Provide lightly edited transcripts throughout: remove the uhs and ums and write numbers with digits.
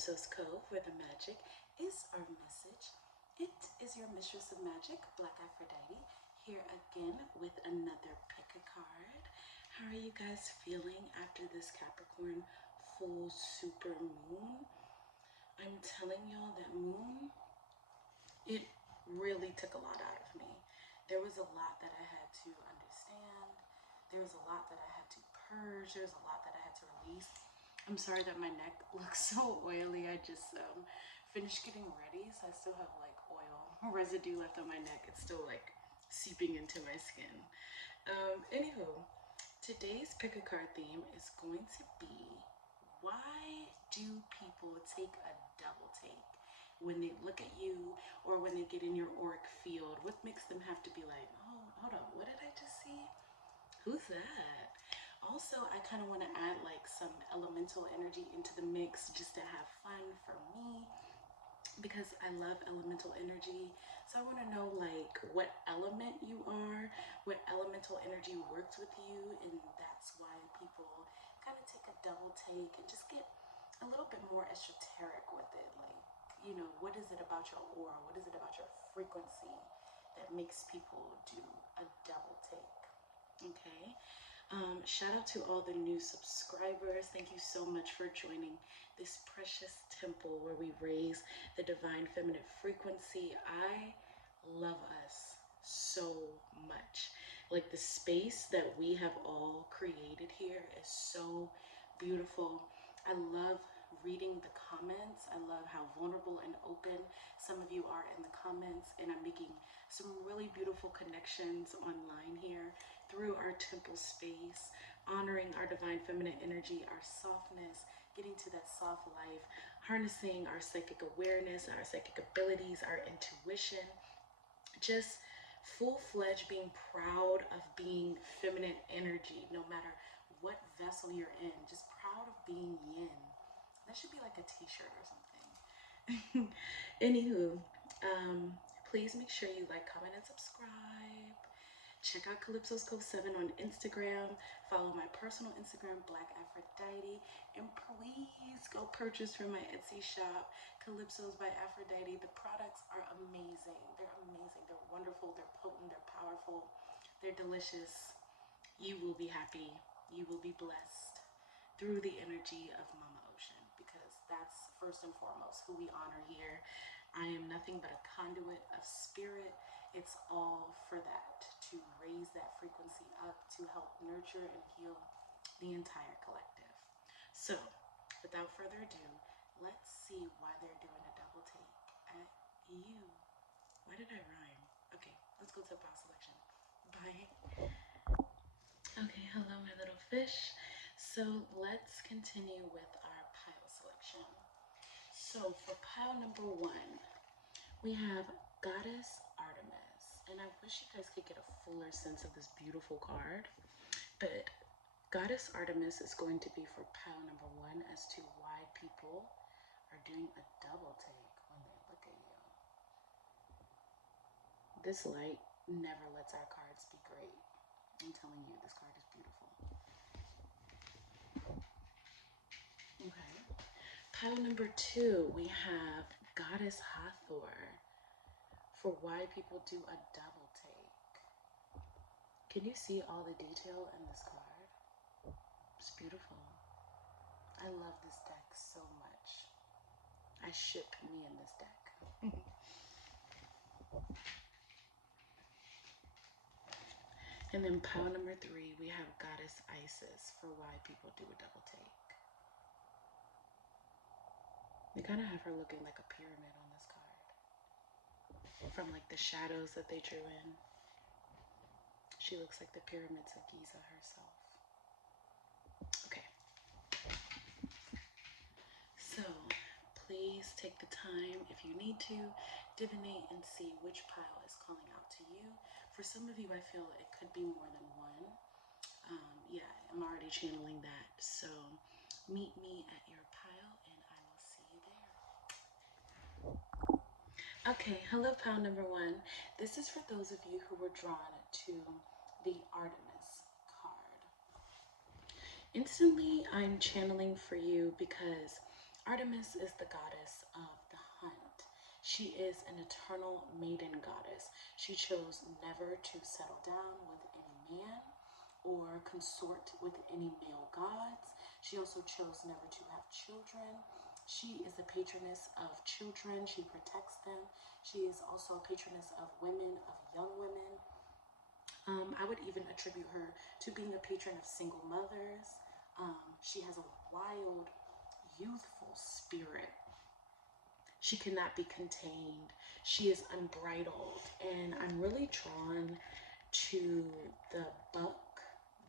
Calypso's Cove, where the magic is our message. It is your mistress of magic, BlkAfroditee, here again with another pick a card. How are you guys feeling after this Capricorn full super moon? I'm telling y'all that moon, it really took a lot out of me. There was a lot that I had to understand. There was a lot that I had to purge. There was a lot that I had to release. I'm sorry that my neck looks so oily. I just finished getting ready, so I still have like oil residue left on my neck. It's still like seeping into my skin. Anywho, today's pick a card theme is going to be, why do people take a double take when they look at you or when they get in your auric field? What makes them have to be like, oh, hold on, what did I just see? Who's that? Also, I kind of want to add like some elemental energy into the mix just to have fun for me, because I love elemental energy. So I want to know like what element you are, what elemental energy works with you, and that's why people kind of take a double take and just get a little bit more esoteric with it. Like, you know, what is it about your aura? What is it about your frequency that makes people do a double take? Okay. Shout out to all the new subscribers. Thank you so much for joining this precious temple where we raise the divine feminine frequency. I love us so much. Like, the space that we have all created here is so beautiful. I love reading the comments. I love how vulnerable and open some of you are in the comments, and I'm making some really beautiful connections online here through our temple space, honoring our divine feminine energy, our softness, getting to that soft life, harnessing our psychic awareness, our psychic abilities, our intuition, just full-fledged being proud of being feminine energy, no matter what vessel you're in, just proud of being yin. That should be like a t-shirt or something. Anywho, please make sure you like, comment, and subscribe. Check out Calypso's Cove 7 on Instagram. Follow my personal Instagram, BlkAfroditee. And please go purchase from my Etsy shop, Calypso's by Aphrodite. The products are amazing. They're amazing. They're wonderful. They're potent. They're powerful. They're delicious. You will be happy. You will be blessed through the energy of Mama Ocean, because that's first and foremost who we honor here. I am nothing but a conduit of spirit. It's all for that, to raise that frequency up, to help nurture and heal the entire collective. So, without further ado, let's see why they're doing a double take at you. Why did I rhyme? Okay, let's go to the pile selection. Bye. Okay, hello my little fish. So let's continue with our pile selection. So for pile number 1, we have Goddess Artemis. And I wish you guys could get a fuller sense of this beautiful card. But Goddess Artemis is going to be for pile number 1 as to why people are doing a double take when they look at you. This light never lets our cards be great. I'm telling you, this card is beautiful. Okay. Pile number 2, we have Goddess Hathor for why people do a double take. Can you see all the detail in this card? It's beautiful. I love this deck so much. I ship me in this deck. And then pile number 3, we have Goddess Isis for why people do a double take. They kind of have her looking like a pyramid on this card, from like the shadows that they drew in. She looks like the pyramids of Giza herself. Okay. So please take the time, if you need to, divinate and see which pile is calling out to you. For some of you, I feel it could be more than one. Yeah, I'm already channeling that. So meet me at your pile and I will see you there. Okay, hello pile number 1. This is for those of you who were drawn to the Artemis card. Instantly, I'm channeling for you because Artemis is the goddess of the hunt. She is an eternal maiden goddess. She chose never to settle down with any man or consort with any male gods. She also chose never to have children. She is a patroness of children. She protects them. She is also a patroness of women, of young women. I would even attribute her to being a patron of single mothers. She has a wild, youthful spirit. She cannot be contained. She is unbridled. And I'm really drawn to the buck,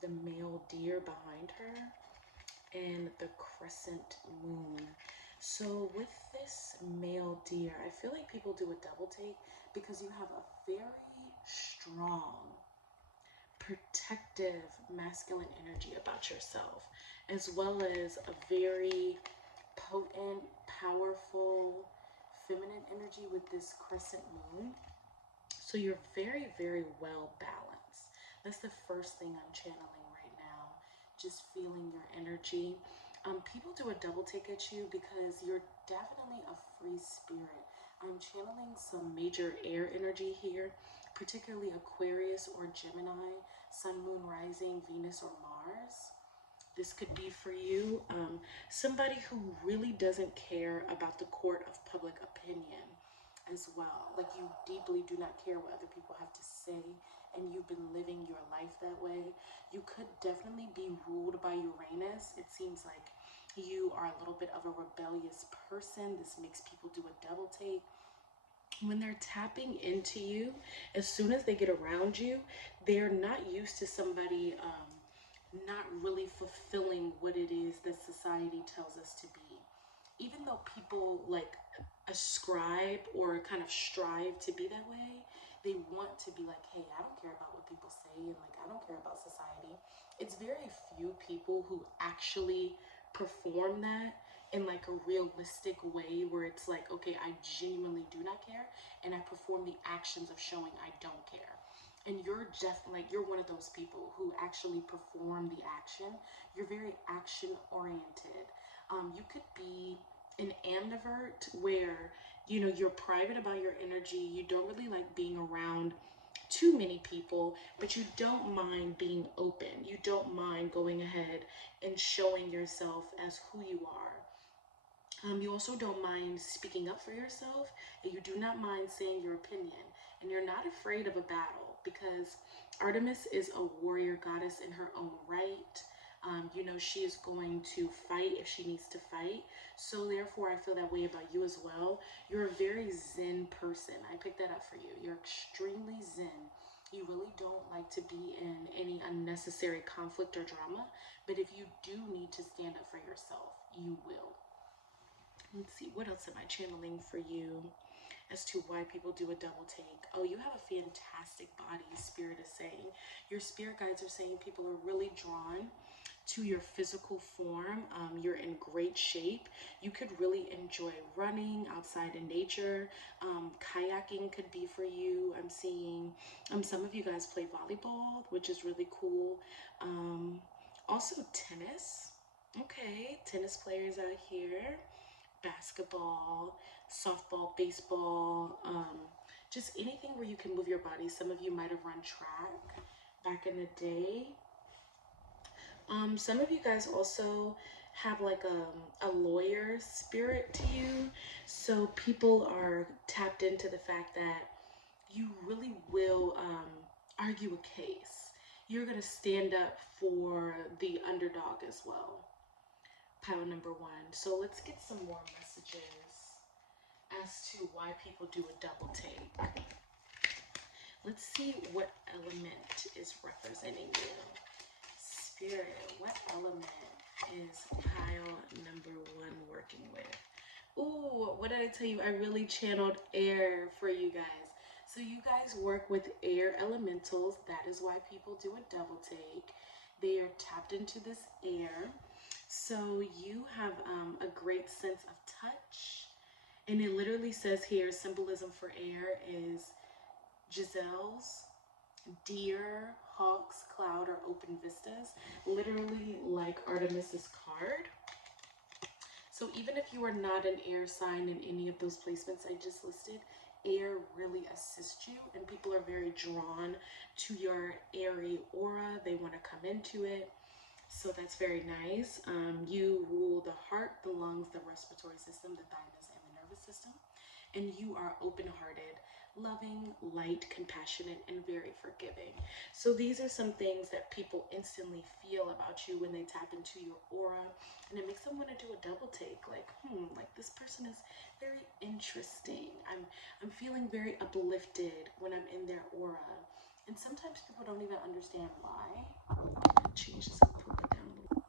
the male deer behind her, and the crescent moon. So with this male deer, I feel like people do a double take because you have a very strong, protective masculine energy about yourself, as well as a very potent, powerful feminine energy with this crescent moon. So you're very, very well balanced. That's the first thing I'm channeling right now. Just feeling your energy. People do a double take at you because you're definitely a free spirit. I'm channeling some major air energy here, particularly Aquarius or Gemini, Sun, Moon, Rising, Venus, or Mars. This could be for you. Somebody who really doesn't care about the court of public opinion as well. Like, you deeply do not care what other people have to say, and you've been living your life that way. You could definitely be ruled by Uranus. It seems like you are a little bit of a rebellious person. This makes people do a double take. When they're tapping into you, as soon as they get around you, they're not used to somebody not really fulfilling what it is that society tells us to be. Even though people like ascribe or kind of strive to be that way, they want to be like, hey, I don't care about what people say, and like, I don't care about society. It's very few people who actually perform that in like a realistic way where it's like, okay, I genuinely do not care, and I perform the actions of showing I don't care. And you're just like, you're one of those people who actually perform the action. You're very action oriented. You could be an ambivert where, you know, you're private about your energy. You don't really like being around too many people, but you don't mind being open. You don't mind going ahead and showing yourself as who you are. You also don't mind speaking up for yourself, and you do not mind saying your opinion, and you're not afraid of a battle because Artemis is a warrior goddess in her own right. You know, she is going to fight if she needs to fight. So therefore, I feel that way about you as well. You're a very zen person. I picked that up for you. You're extremely zen. You really don't like to be in any unnecessary conflict or drama, but if you do need to stand up for yourself, you will. Let's see, what else am I channeling for you as to why people do a double take? Oh, you have a fantastic body, Spirit is saying. Your spirit guides are saying people are really drawn to your physical form. You're in great shape. You could really enjoy running outside in nature. Kayaking could be for you. I'm seeing some of you guys play volleyball, which is really cool. Also tennis. Okay, tennis players out here. Basketball, softball, baseball, just anything where you can move your body. Some of you might have run track back in the day. Some of you guys also have like a lawyer spirit to you. So people are tapped into the fact that you really will argue a case. You're going to stand up for the underdog as well. Pile number one. So let's get some more messages as to why people do a double take. Let's see what element is representing you. Spirit, what element is pile number one working with? Ooh, what did I tell you? I really channeled air for you guys. So you guys work with air elementals. That is why people do a double take. They are tapped into this air. So you have a great sense of touch. And it literally says here, symbolism for air is Giselle's, deer, hawks, cloud, or open vistas. Literally like Artemis's card. So even if you are not an air sign in any of those placements I just listed, air really assists you, and people are very drawn to your airy aura. They want to come into it. So that's very nice. You rule the heart, the lungs, the respiratory system, the thymus, and the nervous system. And you are open-hearted, loving, light, compassionate, and very forgiving. So these are some things that people instantly feel about you when they tap into your aura, and it makes them want to do a double take, like, like this person is very interesting. I'm feeling very uplifted when I'm in their aura. And sometimes people don't even understand why. Change this up, pull it down a little.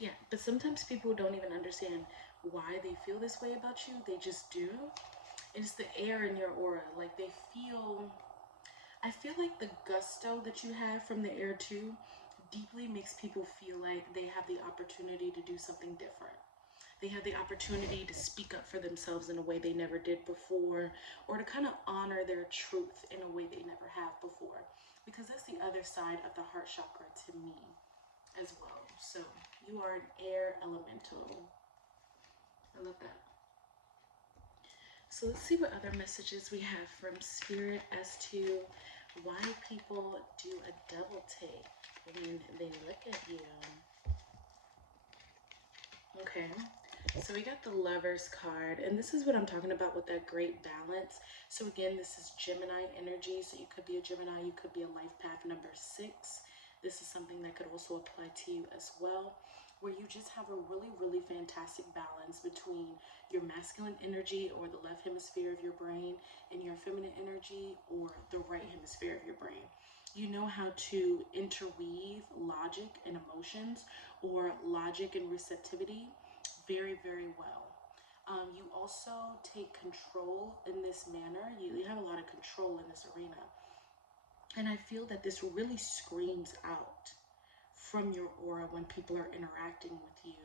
Yeah, but sometimes people don't even understand why they feel this way about you. They just do. It's the air in your aura. Like they feel, I feel like the gusto that you have from the air too deeply makes people feel like they have the opportunity to do something different. They have the opportunity to speak up for themselves in a way they never did before, or to kind of honor their truth in a way they never have before. Because that's the other side of the heart chakra to me as well. So you are an air elemental. I love that. So let's see what other messages we have from Spirit as to why people do a double take when they look at you. Okay, so we got the Lovers card, and this is what I'm talking about with that great balance. So again, this is Gemini energy, so you could be a Gemini, you could be a life path number 6. This is something that could also apply to you as well, where you just have a really, really fantastic balance between your masculine energy, or the left hemisphere of your brain, and your feminine energy, or the right hemisphere of your brain. You know how to interweave logic and emotions, or logic and receptivity, very, very well. You also take control in this manner. You have a lot of control in this arena. And I feel that this really screams out from your aura when people are interacting with you.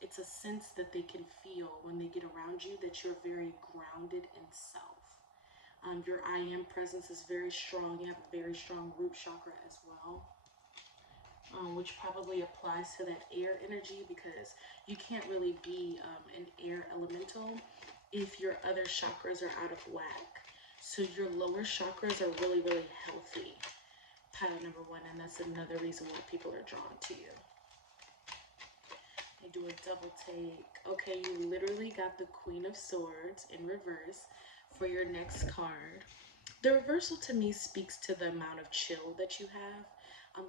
It's a sense that they can feel when they get around you, that you're very grounded in self. Your I am presence is very strong. You have a very strong root chakra as well, which probably applies to that air energy, because you can't really be an air elemental if your other chakras are out of whack. So your lower chakras are really, really healthy. Pile number 1, and that's another reason why people are drawn to you. You do a double take. Okay, you literally got the Queen of Swords in reverse for your next card. The reversal to me speaks to the amount of chill that you have.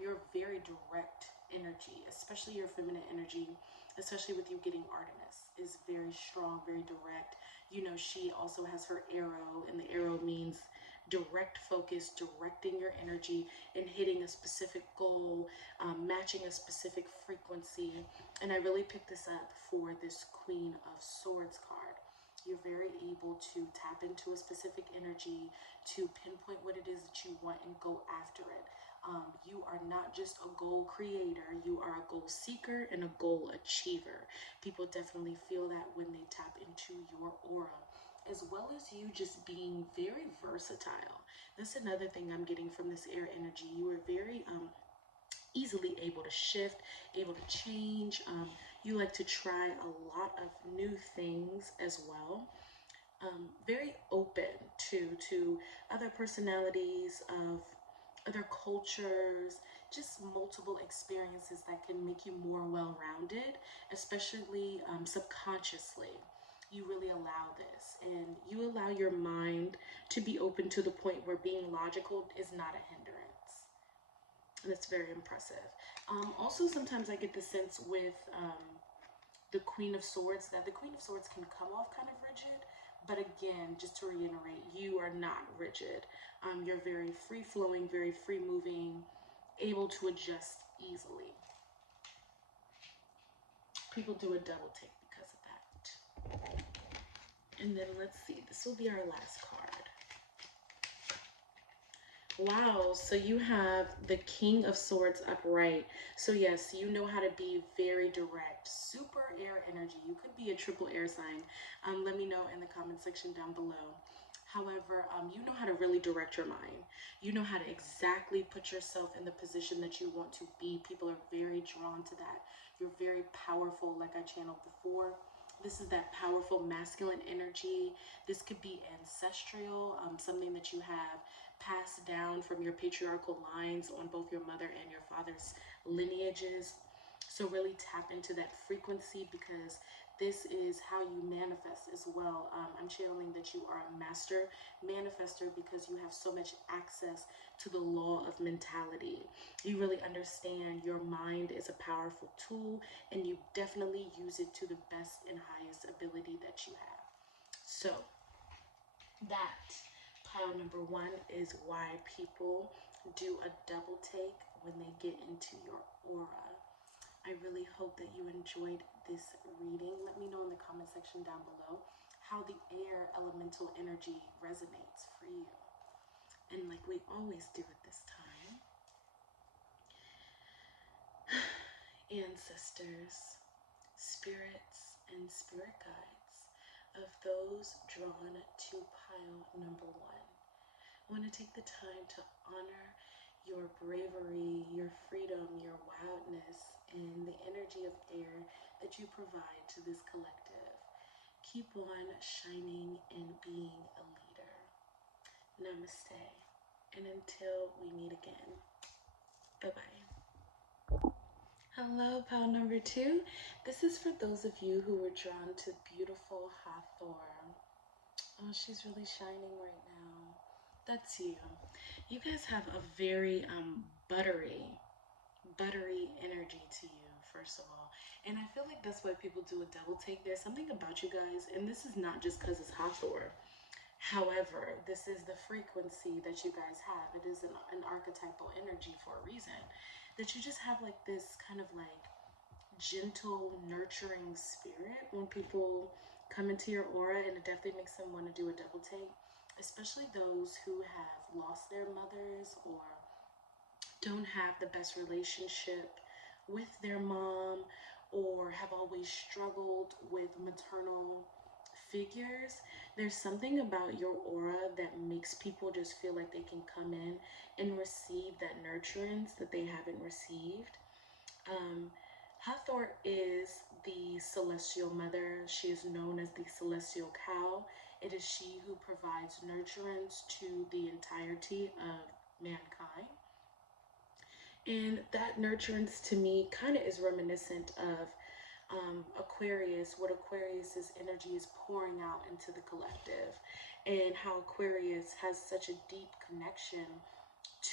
You're very direct energy, especially your feminine energy, especially with you getting Artemis, is very strong, very direct. You know, she also has her arrow, and the arrow means direct focus, directing your energy and hitting a specific goal, matching a specific frequency. And I really picked this up for this Queen of Swords card. You're very able to tap into a specific energy, to pinpoint what it is that you want and go after it. You are not just a goal creator, you are a goal seeker and a goal achiever. People definitely feel that when they tap into your aura, as well as you just being very versatile. That's another thing I'm getting from this air energy. You are very easily able to shift, able to change. You like to try a lot of new things as well. Very open to other personalities, of other cultures, just multiple experiences that can make you more well-rounded, especially subconsciously. You really allow this, and you allow your mind to be open to the point where being logical is not a hindrance. And it's very impressive. Also, sometimes I get the sense with the Queen of Swords that the Queen of Swords can come off kind of rigid. But again, just to reiterate, you are not rigid. You're very free-flowing, very free-moving, able to adjust easily. People do a double take because of that. And then let's see, this will be our last card. Wow, so you have the King of Swords upright. So yes, you know how to be very direct, super air energy. You could be a triple air sign. Let me know in the comment section down below. However, you know how to really direct your mind. You know how to exactly put yourself in the position that you want to be. People are very drawn to that. You're very powerful, like I channeled before. This is that powerful masculine energy. This could be ancestral, something that you have passed down from your patriarchal lines on both your mother and your father's lineages. So really tap into that frequency, because this is how you manifest as well. I'm channeling that you are a master manifester because you have so much access to the law of mentality. You really understand your mind is a powerful tool, and you definitely use it to the best and highest ability that you have. So that pile number one is why people do a double take when they get into your aura. I really hope that you enjoyed this reading. Let me know in the comment section down below how the air elemental energy resonates for you. And like we always do at this time, ancestors, spirits, and spirit guides of those drawn to pile number one, I want to take the time to honor your bravery, your freedom, your wildness, and the energy of air that you provide to this collective. Keep on shining and being a leader. Namaste. And until we meet again, bye-bye. Hello, pal number two. This is for those of you who were drawn to beautiful Hathor. Oh, she's really shining right now. That's you. You guys have a very buttery energy to you, first of all. And I feel like that's why people do a double take. There's something about you guys, and this is not just because it's Hathor. However, this is the frequency that you guys have. It is an archetypal energy for a reason. That you just have like this kind of like gentle, nurturing spirit when people come into your aura, and it definitely makes them want to do a double take, especially those who have lost their mothers or don't have the best relationship with their mom, or have always struggled with maternal figures. There's something about your aura that makes people just feel like they can come in and receive that nurturance that they haven't received. Hathor is the celestial mother. She is known as the celestial cow. It is she who provides nurturance to the entirety of mankind. And that nurturance to me kind of is reminiscent of Aquarius, what Aquarius's energy is pouring out into the collective, and how Aquarius has such a deep connection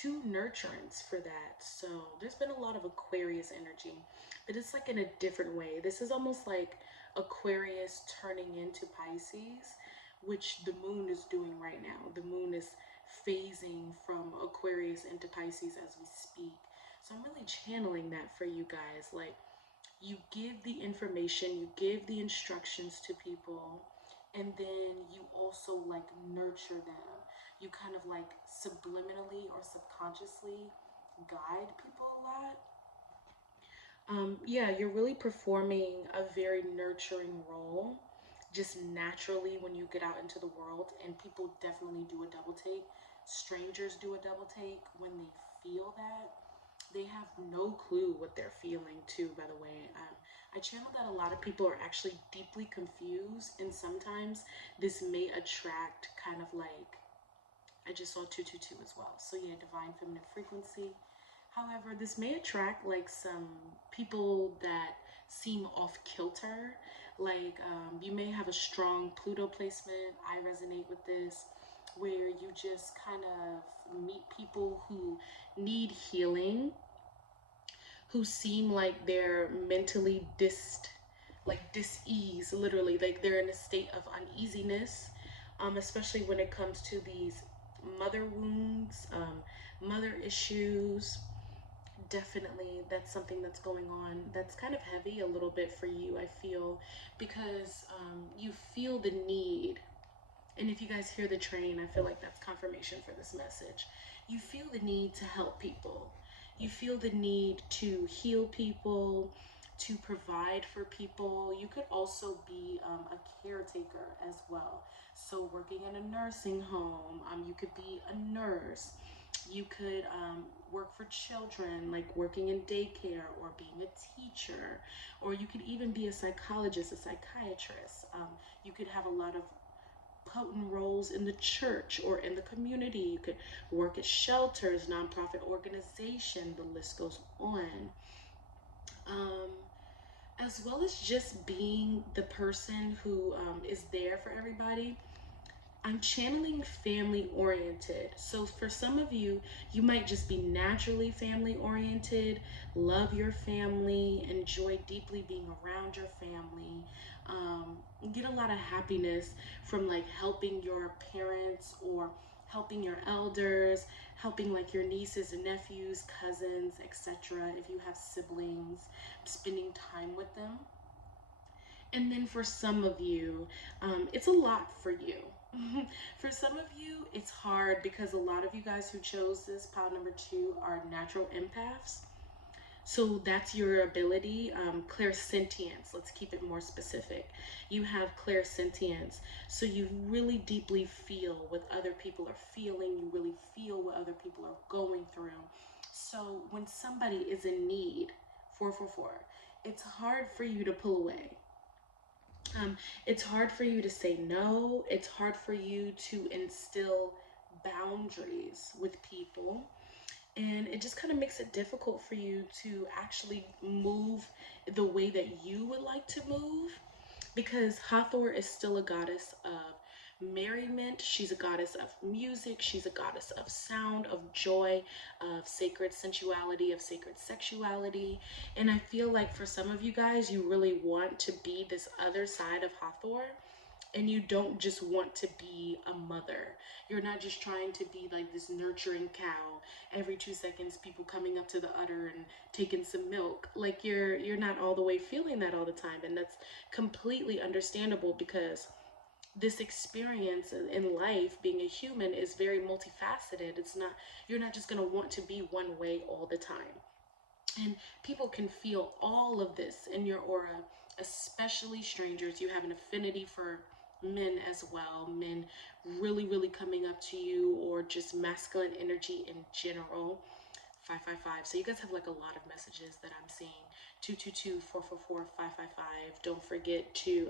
to nurturance for that. So there's been a lot of Aquarius energy, but it's like in a different way. This is almost like Aquarius turning into Pisces, which the moon is doing right now. The moon is phasing from Aquarius into Pisces as we speak. So I'm really channeling that for you guys. Like, you give the information, you give the instructions to people, and then you also like nurture them. You kind of like subliminally or subconsciously guide people a lot. Yeah, you're really performing a very nurturing role just naturally when you get out into the world, and people definitely do a double take. Strangers do a double take when they feel that. They have no clue what they're feeling too, by the way. I channel that a lot of people are actually deeply confused, and sometimes this may attract kind of like, I just saw 222 as well. So yeah, divine feminine frequency. However, this may attract like some people that seem off kilter. Like you may have a strong Pluto placement. I resonate with this, where you just kind of meet people who need healing, who seem like they're mentally dis-ease, literally, like they're in a state of uneasiness, especially when it comes to these mother wounds, mother issues. Definitely that's something that's going on that's kind of heavy a little bit for you, I feel, because you feel the need. And if you guys hear the train, I feel like that's confirmation for this message. You feel the need to help people. You feel the need to heal people, to provide for people. You could also be a caretaker as well. So working in a nursing home, you could be a nurse. You could work for children, like working in daycare or being a teacher, or you could even be a psychologist, a psychiatrist. You could have a lot of potent roles in the church or in the community. You could work at shelters, nonprofit organization, the list goes on. Um, as well as just being the person who is there for everybody. I'm channeling family oriented. So for some of you, you might just be naturally family oriented, love your family, enjoy deeply being around your family, get a lot of happiness from like helping your parents or helping your elders, helping like your nieces and nephews, cousins, etc. If you have siblings, spending time with them. And then for some of you, it's a lot for you. For some of you, it's hard because a lot of you guys who chose this pile number 2 are natural empaths. So that's your ability. Clairsentience, let's keep it more specific. You have clairsentience. So you really deeply feel what other people are feeling. You really feel what other people are going through. So when somebody is in need, 444, it's hard for you to pull away. It's hard for you to say no. It's hard for you to instill boundaries with people. And it just kind of makes it difficult for you to actually move the way that you would like to move, because Hathor is still a goddess of merriment. She's a goddess of music. She's a goddess of sound, of joy, of sacred sensuality, of sacred sexuality. And I feel like for some of you guys, you really want to be this other side of Hathor. And you don't just want to be a mother. You're not just trying to be like this nurturing cow. Every 2 seconds, people coming up to the udder and taking some milk. Like you're not all the way feeling that all the time. And that's completely understandable, because this experience in life, being a human, is very multifaceted. It's not, you're not just going to want to be one way all the time. And people can feel all of this in your aura, especially strangers. You have an affinity for men as well. Men really coming up to you, or just masculine energy in general. 555. So you guys have like a lot of messages that I'm seeing. 222 444 555. Don't forget to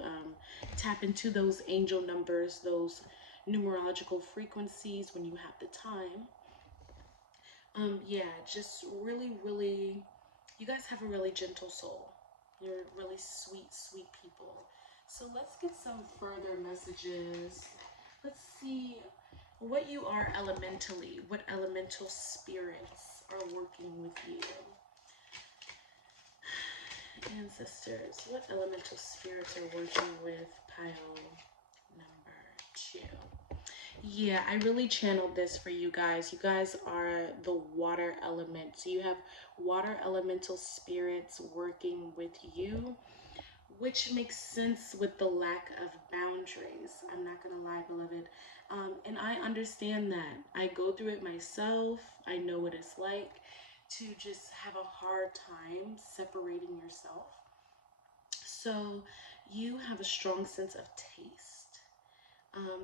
tap into those angel numbers, those numerological frequencies when you have the time. Yeah, just really, you guys have a really gentle soul. You're really sweet people. So let's get some further messages. Let's see what you are elementally, what elemental spirits are working with you. Ancestors, what elemental spirits are working with pile number 2? Yeah, I really channeled this for you guys. You guys are the water element. So you have water elemental spirits working with you, which makes sense with the lack of boundaries. I'm not gonna lie, beloved. And I understand that. I go through it myself. I know what it's like to just have a hard time separating yourself. So you have a strong sense of taste.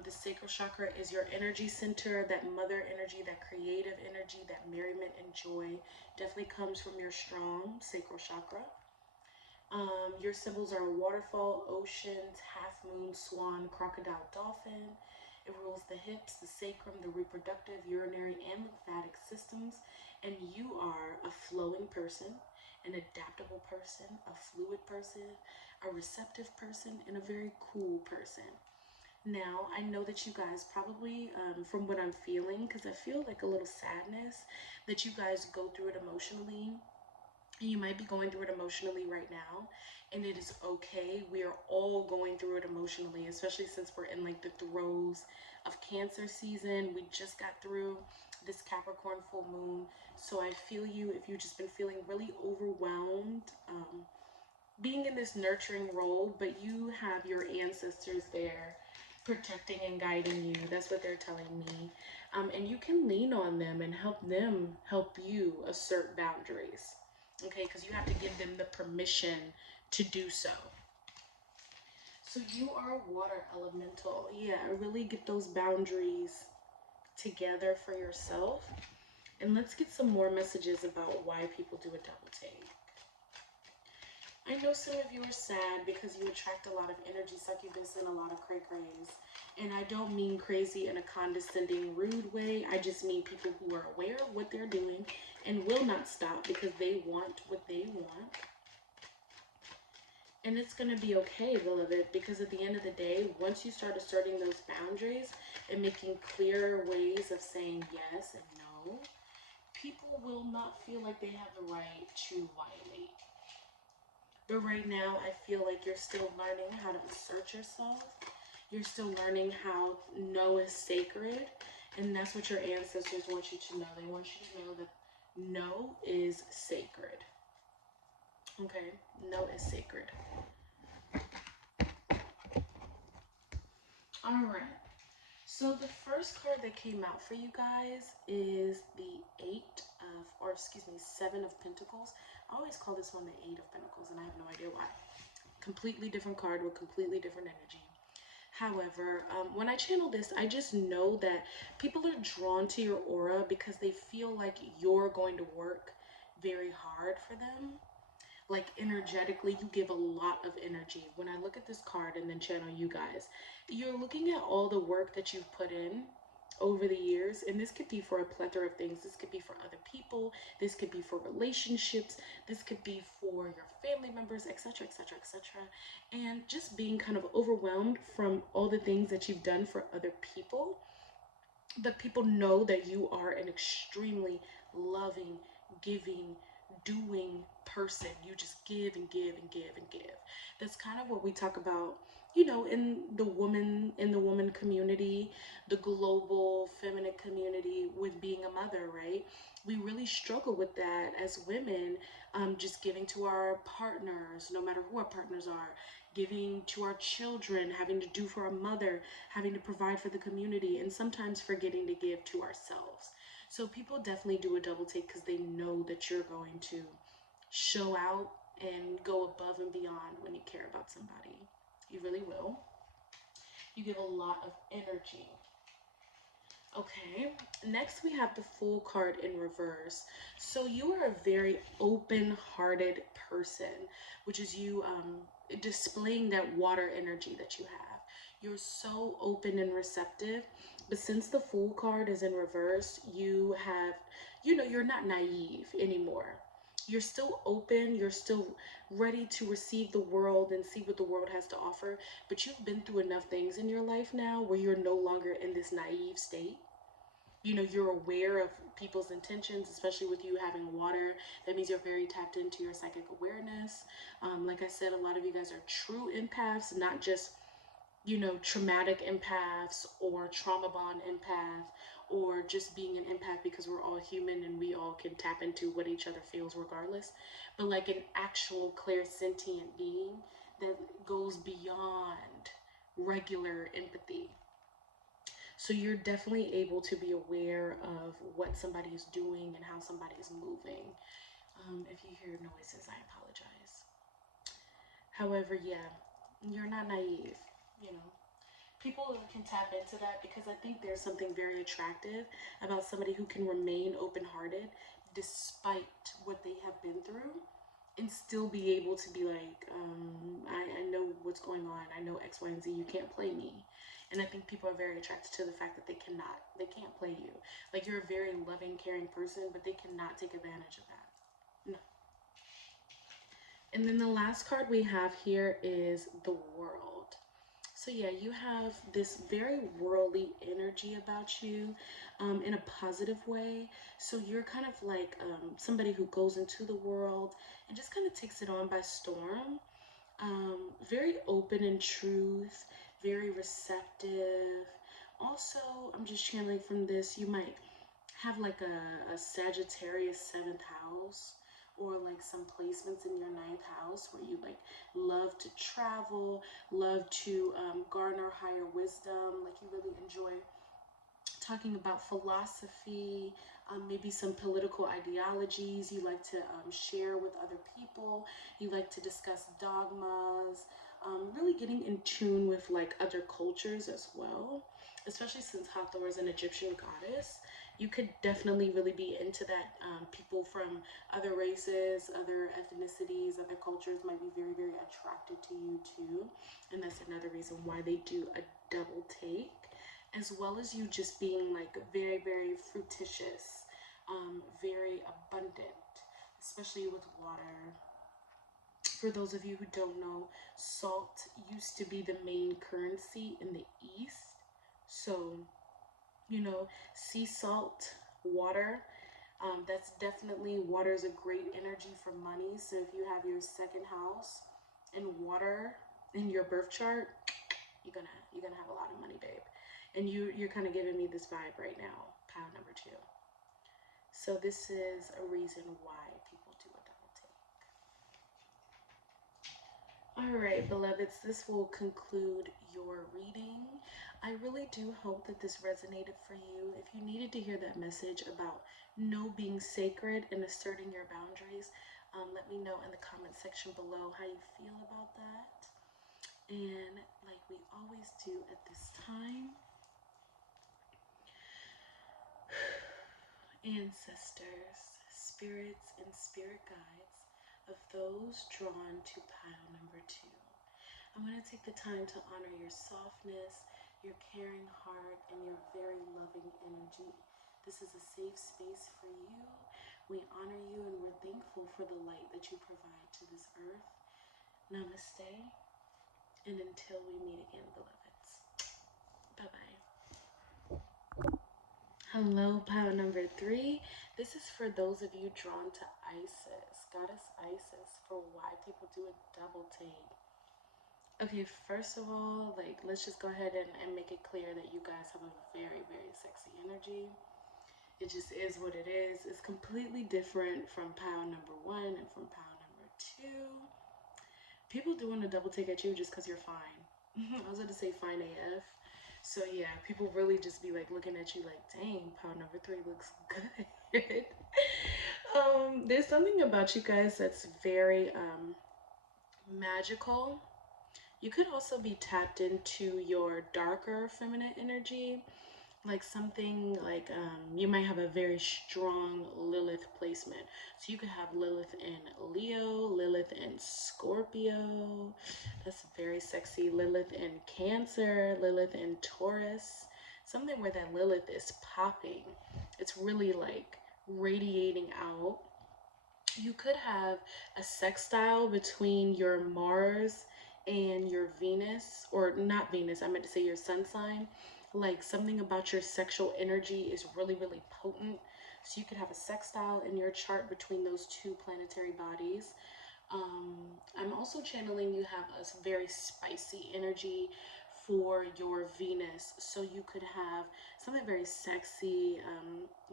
The sacral chakra is your energy center, that mother energy, that creative energy, that merriment and joy definitely comes from your strong sacral chakra. Your symbols are waterfall, oceans, half moon, swan, crocodile, dolphin. It rules the hips, the sacrum, the reproductive, urinary, and lymphatic systems. And you are a flowing person, an adaptable person, a fluid person, a receptive person, and a very cool person. Now, I know that you guys probably, from what I'm feeling, because I feel like a little sadness, that you guys go through it emotionally. You might be going through it emotionally right now, and it is okay. We are all going through it emotionally, especially since we're in like the throes of Cancer season. We just got through this Capricorn full moon. So I feel you if you've just been feeling really overwhelmed, being in this nurturing role, but you have your ancestors there protecting and guiding you. That's what they're telling me. And you can lean on them and help them help you assert boundaries. Okay, because you have to give them the permission to do so. So you are a water elemental. Yeah, really get those boundaries together for yourself. And let's get some more messages about why people do a double take. I know some of you are sad because you attract a lot of energy succubus and a lot of cray-crays. And I don't mean crazy in a condescending, rude way. I just mean people who are aware of what they're doing and will not stop because they want what they want. And it's going to be okay, beloved, because at the end of the day, once you start asserting those boundaries and making clear ways of saying yes and no, people will not feel like they have the right to violate. But right now, I feel like you're still learning how to assert yourself. You're still learning how no is sacred. And that's what your ancestors want you to know. They want you to know that no is sacred. Okay? No is sacred. Alright. So the first card that came out for you guys is the Seven of Pentacles. I always call this one the Eight of Pentacles, and I have no idea why. Completely different card with completely different energy. However, when I channel this, I just know that people are drawn to your aura because they feel like you're going to work very hard for them. Like energetically, you give a lot of energy. When I look at this card and then channel you guys, you're looking at all the work that you've put in over the years, and this could be for a plethora of things. This could be for other people, this could be for relationships, this could be for your family members, etc, etc, etc, and just being kind of overwhelmed from all the things that you've done for other people. But people know that you are an extremely loving, giving, doing person. You just give and give and give and give. That's kind of what we talk about, you know, in the woman community, the global feminine community, with being a mother, right? We really struggle with that as women, just giving to our partners, no matter who our partners are, giving to our children, having to do for our mother, having to provide for the community, and sometimes forgetting to give to ourselves. So people definitely do a double take because they know that you're going to show out and go above and beyond when you care about somebody. You really will. You give a lot of energy. Okay, next we have the Fool card in reverse. So you are a very open-hearted person, which is you displaying that water energy that you have. You're so open and receptive, but since the Fool card is in reverse, you have, you know, you're not naive anymore. You're still open, you're still ready to receive the world and see what the world has to offer, but you've been through enough things in your life now where you're no longer in this naive state. You know, you're aware of people's intentions, especially with you having water. That means you're very tapped into your psychic awareness. Like I said, a lot of you guys are true empaths, not just, you know, traumatic empaths or trauma bond empath, or just being an empath because we're all human and we all can tap into what each other feels regardless, but like an actual clairsentient being that goes beyond regular empathy. So you're definitely able to be aware of what somebody is doing and how somebody is moving. If you hear noises, I apologize. However, yeah, you're not naive, you know. People can tap into that because I think there's something very attractive about somebody who can remain open-hearted despite what they have been through and still be able to be like, I know what's going on. I know X, Y, and Z. You can't play me. And I think people are very attracted to the fact that they can't play you. Like, you're a very loving, caring person, but they cannot take advantage of that. No. And then the last card we have here is the World. So yeah, you have this very worldly energy about you, in a positive way. So you're kind of like somebody who goes into the world and just kind of takes it on by storm. Very open in truth, very receptive. Also, I'm just channeling from this, you might have like a Sagittarius 7th house, or like some placements in your 9th house where you like love to travel, love to garner higher wisdom, like you really enjoy talking about philosophy, maybe some political ideologies you like to share with other people. You like to discuss dogmas, really getting in tune with like other cultures as well, especially since Hathor is an Egyptian goddess. you could definitely really be into that. People from other races, other ethnicities, other cultures might be very, very attracted to you too. And that's another reason why they do a double take, as well as you just being like very, very fruititious, very abundant, especially with water. For those of you who don't know, salt used to be the main currency in the East. So, you know, sea salt, water, that's definitely, water is a great energy for money. So if you have your second house and water in your birth chart, you're gonna have a lot of money, babe. And you're kind of giving me this vibe right now, pile number 2. So this is a reason why people do a double take. All right, beloveds, this will conclude your reading. I really do hope that this resonated for you. If you needed to hear that message about being sacred and asserting your boundaries, let me know in the comment section below how you feel about that. And like we always do at this time, ancestors, spirits, and spirit guides of those drawn to pile number 2, I'm going to take the time to honor your softness, your caring heart, and your very loving energy. This is a safe space for you. We honor you and we're thankful for the light that you provide to this earth. Namaste, and until we meet again, beloveds. Bye-bye. Hello, pile number 3. This is for those of you drawn to Isis, Goddess Isis, for why people do a double take. Okay, first of all, like, let's just go ahead and make it clear that you guys have a very, very sexy energy. It just is what it is. It's completely different from pile number 1 and from pile number 2. People doing a double take at you just because you're fine. I was going to say fine AF. So yeah, people really just be like looking at you like, dang, pile number 3 looks good. There's something about you guys that's very magical. You could also be tapped into your darker feminine energy, like something like you might have a very strong Lilith placement. So you could have Lilith in Leo, Lilith in Scorpio. That's very sexy. Lilith in Cancer, Lilith in Taurus. Something where that Lilith is popping. It's really like radiating out. You could have a sextile between your Mars and your Venus, or not Venus, I meant to say your sun sign. Like something about your sexual energy is really, really potent. So you could have a sextile in your chart between those 2 planetary bodies. I'm also channeling you have a very spicy energy for your Venus. So you could have something very sexy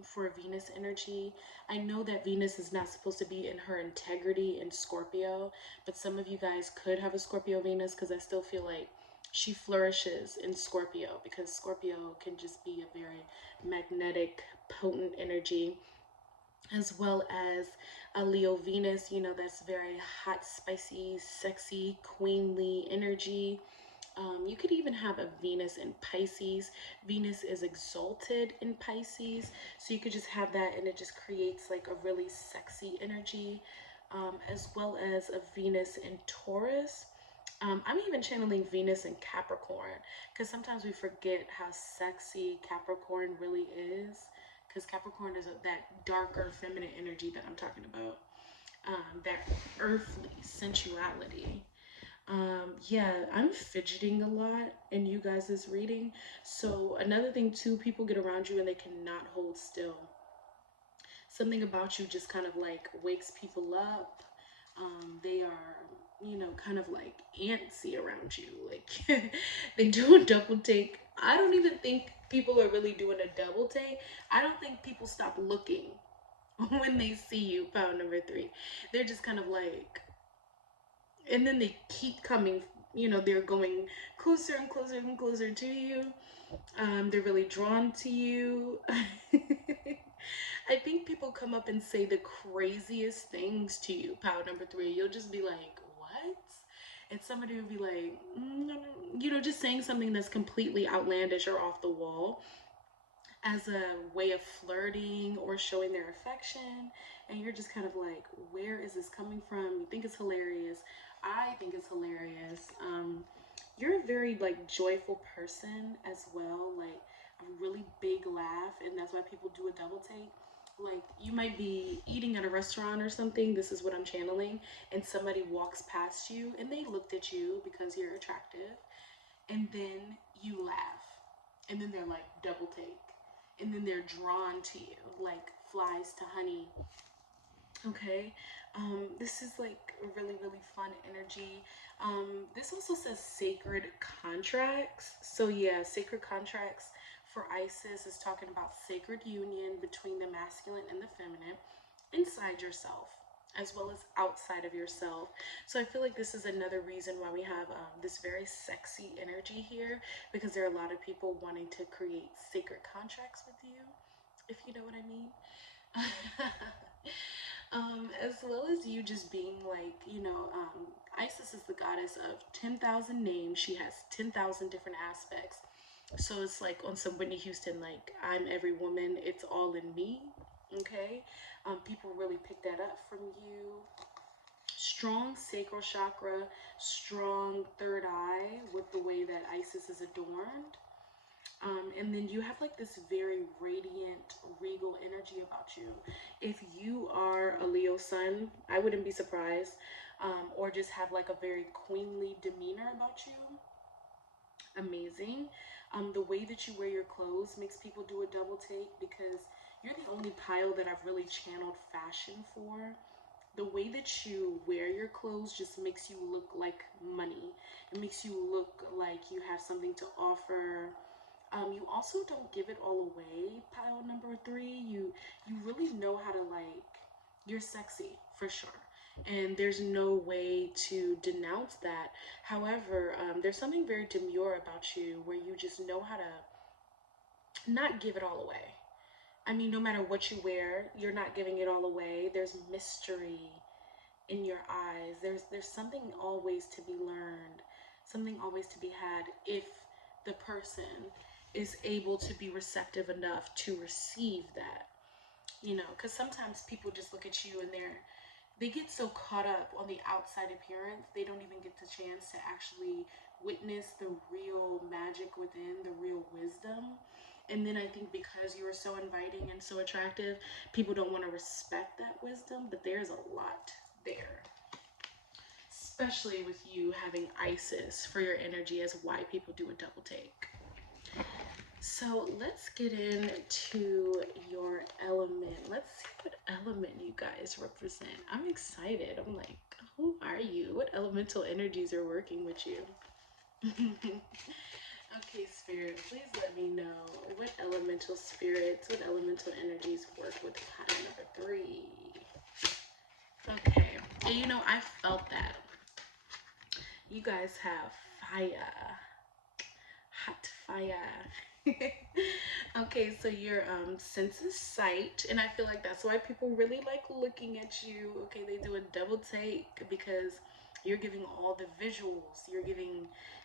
for Venus energy. I know that Venus is not supposed to be in her integrity in Scorpio, but some of you guys could have a Scorpio Venus, because I still feel like she flourishes in Scorpio, because Scorpio can just be a very magnetic, potent energy, as well as a Leo Venus, you know, that's very hot, spicy, sexy, queenly energy. You could even have a Venus in Pisces. Venus is exalted in Pisces, so you could just have that and it just creates like a really sexy energy, as well as a Venus in Taurus. I'm even channeling Venus in Capricorn, because sometimes we forget how sexy Capricorn really is, because Capricorn is that darker feminine energy that I'm talking about, that earthly sensuality. Yeah, I'm fidgeting a lot in you guys' reading. So another thing too, people get around you and they cannot hold still. Something about you just kind of like wakes people up. They are, you know, kind of like antsy around you. Like they do a double take. I don't even think people are really doing a double take. I don't think people stop looking when they see you, pile number 3. They're just kind of like, and then they keep coming, you know, they're going closer and closer and closer to you. They're really drawn to you. I think people come up and say the craziest things to you, pile number 3. You'll just be like, what? And somebody will be like, you know, just saying something that's completely outlandish or off the wall. as a way of flirting or showing their affection, and you're just kind of like, where is this coming from? You think it's hilarious. I think it's hilarious. You're a very like joyful person as well, like a really big laugh, and that's why people do a double take. Like, you might be eating at a restaurant or something, this is what I'm channeling, and somebody walks past you and they looked at you because you're attractive, and then you laugh, and then they're like double take, and then they're drawn to you like flies to honey. Okay, this is like really, really fun energy. This also says sacred contracts. So yeah, sacred contracts for Isis is talking about sacred union between the masculine and the feminine inside yourself as well as outside of yourself. So I feel like this is another reason why we have this very sexy energy here, because there are a lot of people wanting to create sacred contracts with you, if you know what I mean. As well as you just being like, Isis is the goddess of 10,000 names. She has 10,000 different aspects. So it's like on some Whitney Houston, like, I'm every woman, it's all in me. Okay, people really pick that up from you. Strong sacral chakra, strong third eye with the way that Isis is adorned. And then you have like this very radiant, regal energy about you. If you are a Leo sun, I wouldn't be surprised. Or just have like a very queenly demeanor about you. Amazing. The way that you wear your clothes makes people do a double take, because you're the only pile that I've really channeled fashion for. The way that you wear your clothes just makes you look like money. It makes you look like you have something to offer. You also don't give it all away, pile number 3. You really know how to, like, you're sexy for sure. And there's no way to denounce that. However, there's something very demure about you where you just know how to not give it all away. I mean, no matter what you wear, you're not giving it all away. There's mystery in your eyes. There's something always to be learned, something always to be had, if the person is able to be receptive enough to receive that. Because sometimes people just look at you and they get so caught up on the outside appearance, they don't even get the chance to actually witness the real magic within, the real wisdom. And then I think because you are so inviting and so attractive, people don't want to respect that wisdom, but there's a lot there. Especially with you having Isis for your energy as why people do a double take. So let's get into your element. Let's see what element you guys represent. I'm excited. I'm like, who are you? What elemental energies are working with you? Okay, Spirit, please let me know what elemental spirits, what elemental energies work with pile number 3. Okay, and I felt that. You guys have fire. Hot fire. Okay, so your sense of sight, and I feel like that's why people really like looking at you. Okay, they do a double take because you're giving all the visuals.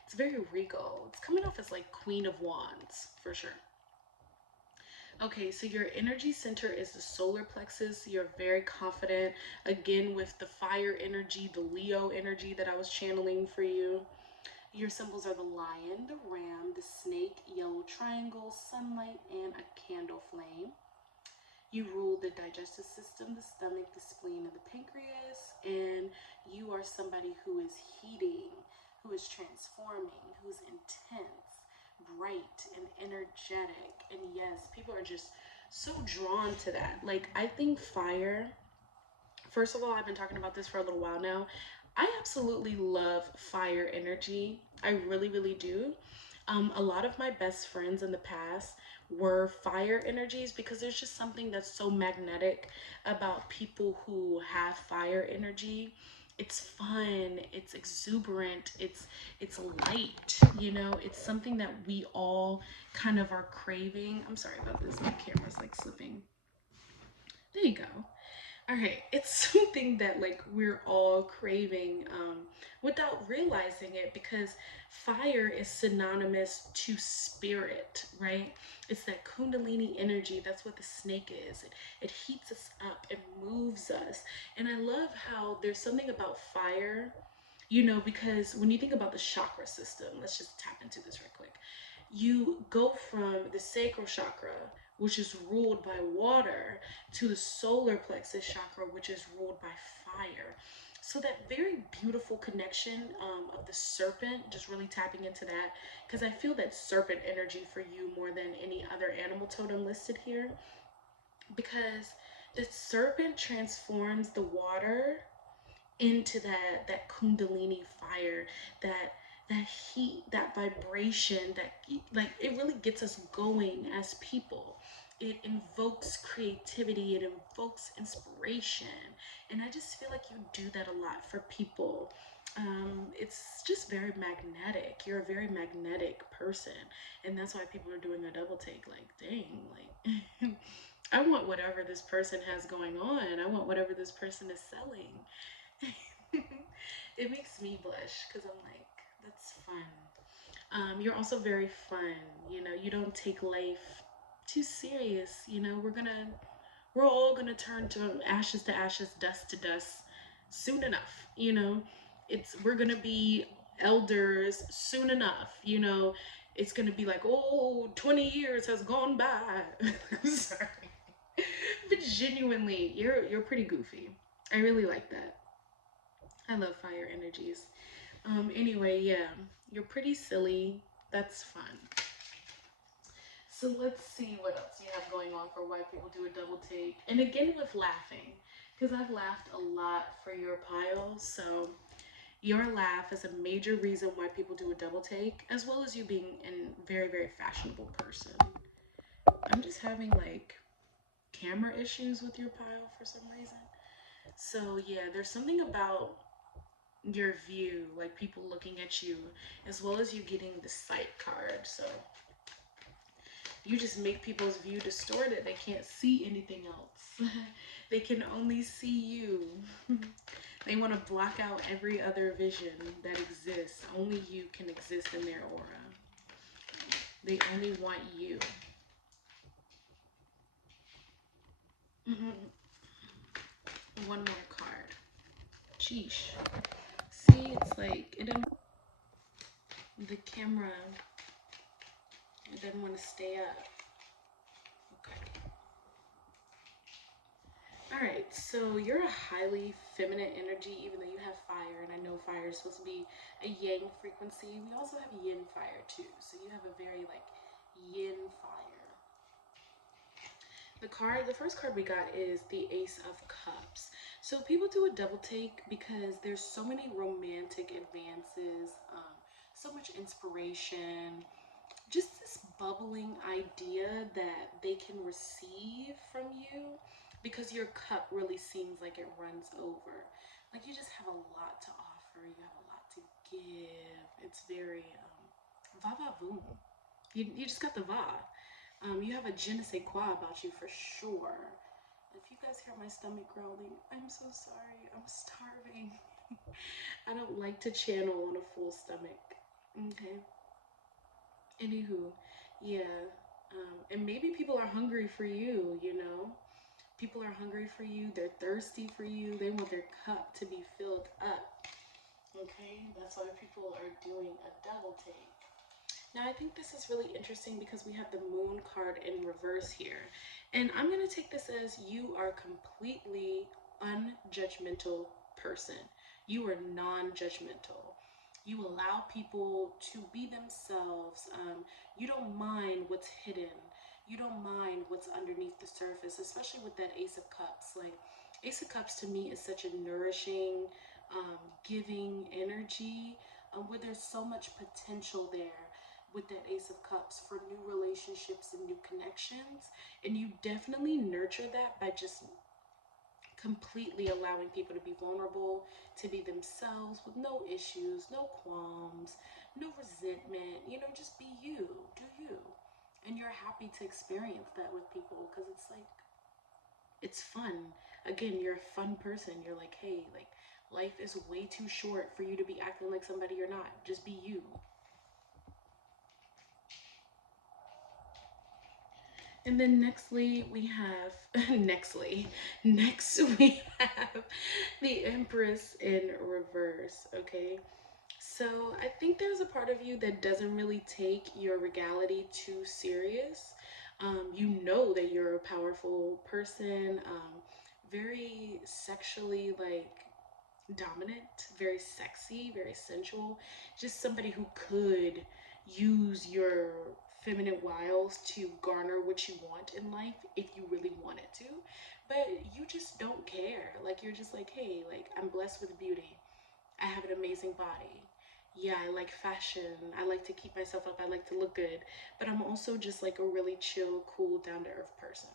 It's very regal. It's coming off as like Queen of Wands for sure. Okay, so your energy center is the solar plexus. You're very confident, again with the fire energy, the Leo energy that I was channeling for you. Your symbols are the lion, the ram, the snake, yellow triangle, sunlight, and a candle flame. You rule the digestive system, the stomach, the spleen, and the pancreas. And you are somebody who is heating, who is transforming, who's intense, bright, and energetic. And yes, people are just so drawn to that. Like, I think fire, first of all, I've been talking about this for a little while now. I absolutely love fire energy. I really, really do. A lot of my best friends in the past were fire energies, because there's just something that's so magnetic about people who have fire energy. It's fun, it's exuberant, it's light, it's something that we all kind of are craving. I'm sorry about this, my camera's like slipping. There you go. All right, it's something that like we're all craving without realizing it, because fire is synonymous to spirit, right? It's that kundalini energy. That's what the snake is. It heats us up, it moves us. And I love how there's something about fire, you know, because when you think about the chakra system, let's just tap into this real quick. You go from the sacral chakra, which is ruled by water, to the solar plexus chakra, which is ruled by fire. So that very beautiful connection of the serpent, just really tapping into that, because I feel that serpent energy for you more than any other animal totem listed here, because the serpent transforms the water into that kundalini fire, that heat, that vibration, that like it really gets us going as people. It invokes creativity, it invokes inspiration, and I just feel like you do that a lot for people. It's just very magnetic. You're a very magnetic person, and that's why people are doing a double take. Like, dang, like I want whatever this person has going on. I want whatever this person is selling. It makes me blush because I'm like, that's fun. You're also very fun. You know, you don't take life too serious. You know, we're all gonna turn to ashes, dust to dust soon enough. You know, we're gonna be elders soon enough. You know, it's gonna be like, oh, 20 years has gone by. I'm sorry, but genuinely, you're pretty goofy. I really like that. I love fire energies. Anyway, yeah, you're pretty silly. That's fun. So let's see what else you have going on for why people do a double take. And again with laughing, because I've laughed a lot for your pile. So your laugh is a major reason why people do a double take, as well as you being a very, very fashionable person. I'm just having like camera issues with your pile for some reason. So yeah, there's something about your view, like people looking at you, as well as you getting the sight card. So you just make people's view distorted. They can't see anything else. They can only see you. They want to block out every other vision that exists. Only you can exist in their aura. They only want you. One more card. Sheesh. See, it's like the camera, it doesn't want to stay up. Okay. Alright, so you're a highly feminine energy, even though you have fire, and I know fire is supposed to be a yang frequency. We also have yin fire too, so you have a very like yin fire. The first card we got is the Ace of Cups. So people do a double take because there's so many romantic advances, so much inspiration, just this bubbling idea that they can receive from you, because your cup really seems like it runs over. Like you just have a lot to offer, you have a lot to give. It's very va va voom. You just got the va. You have a je ne sais quoi about you for sure. If you guys hear my stomach growling, I'm so sorry. I'm starving. I don't like to channel on a full stomach. Okay. Anywho, yeah. And maybe people are hungry for you, you know? People are hungry for you. They're thirsty for you. They want their cup to be filled up. Okay? That's why people are doing a double take. Now, I think this is really interesting because we have the moon card in reverse here. And I'm going to take this as you are completely unjudgmental person. You are non-judgmental. You allow people to be themselves. You don't mind what's hidden. You don't mind what's underneath the surface, especially with that Ace of Cups. Like, Ace of Cups to me is such a nourishing, giving energy, where there's so much potential there with that Ace of Cups for new relationships and new connections. And you definitely nurture that by just completely allowing people to be vulnerable, to be themselves with no issues, no qualms, no resentment. You know, just be you, do you. And you're happy to experience that with people because it's like, it's fun. again, you're a fun person. You're like, hey, like, life is way too short for you to be acting like somebody you're not. Just be you. And then nextly we have next we have the Empress in reverse. Okay, so I think there's a part of you that doesn't really take your regality too serious. You know that you're a powerful person, very sexually like dominant, very sexy, very sensual, just somebody who could use your feminine wiles to garner what you want in life if you really wanted to. But you just don't care. Like, you're just like, hey, like, I'm blessed with beauty. I have an amazing body. Yeah, I like fashion. I like to keep myself up. I like to look good. But I'm also just like a really chill, cool, down to earth person.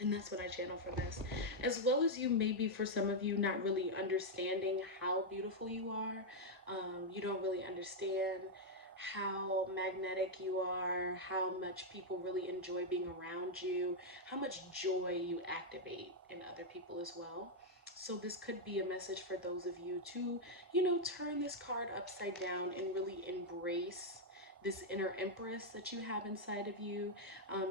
And that's what I channel for this. As well as you maybe for some of you not really understanding how beautiful you are. You don't really understand how magnetic you are, how much people really enjoy being around you, how much joy you activate in other people as well. So this could be a message for those of you to, you know, turn this card upside down and really embrace this inner empress that you have inside of you.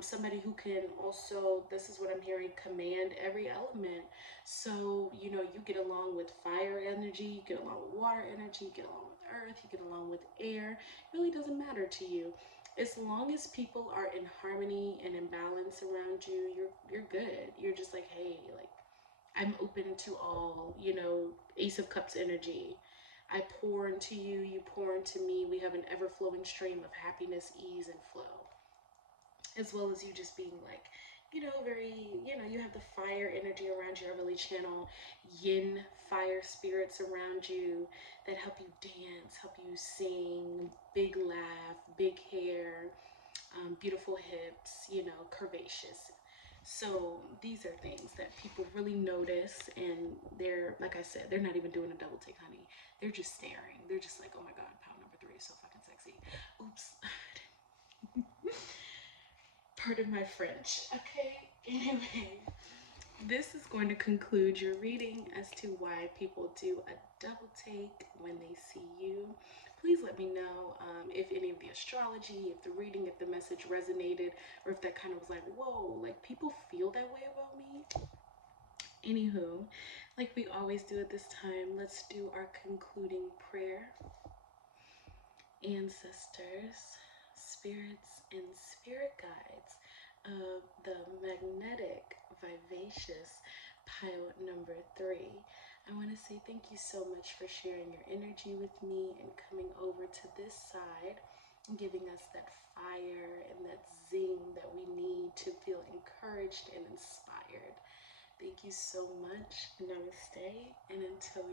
Somebody who can also, this is what I'm hearing, command every element. So, you know, you get along with fire energy, you get along with water energy, you get along with earth, you get along with air. It really doesn't matter to you. As long as people are in harmony and in balance around you, you're good. You're just like, hey, like, I'm open to all, you know, Ace of Cups energy. I pour into you, you pour into me. We have an ever-flowing stream of happiness, ease, and flow. As well as you just being like, you know, very, you know, you have the fire energy around you. I really channel yin fire spirits around you that help you dance, help you sing, big laugh, big hair, beautiful hips, you know, curvaceous. So these are things that people really notice, and they're, like I said, they're not even doing a double take, honey. They're just staring. They're just like, oh my God, pound number 3 is so fucking sexy. Oops. Pardon my French. Okay, anyway, this is going to conclude your reading as to why people do a double take when they see you. Please let me know if any of the astrology, if the reading, if the message resonated, or if that kind of was like, whoa, like people feel that way about me. Anywho, like we always do at this time, let's do our concluding prayer. Ancestors, spirits, and spirit guides of the magnetic, vivacious pile number 3. I want to say thank you so much for sharing your energy with me and coming over to this side and giving us that fire and that zing that we need to feel encouraged and inspired. Thank you so much. Namaste, and until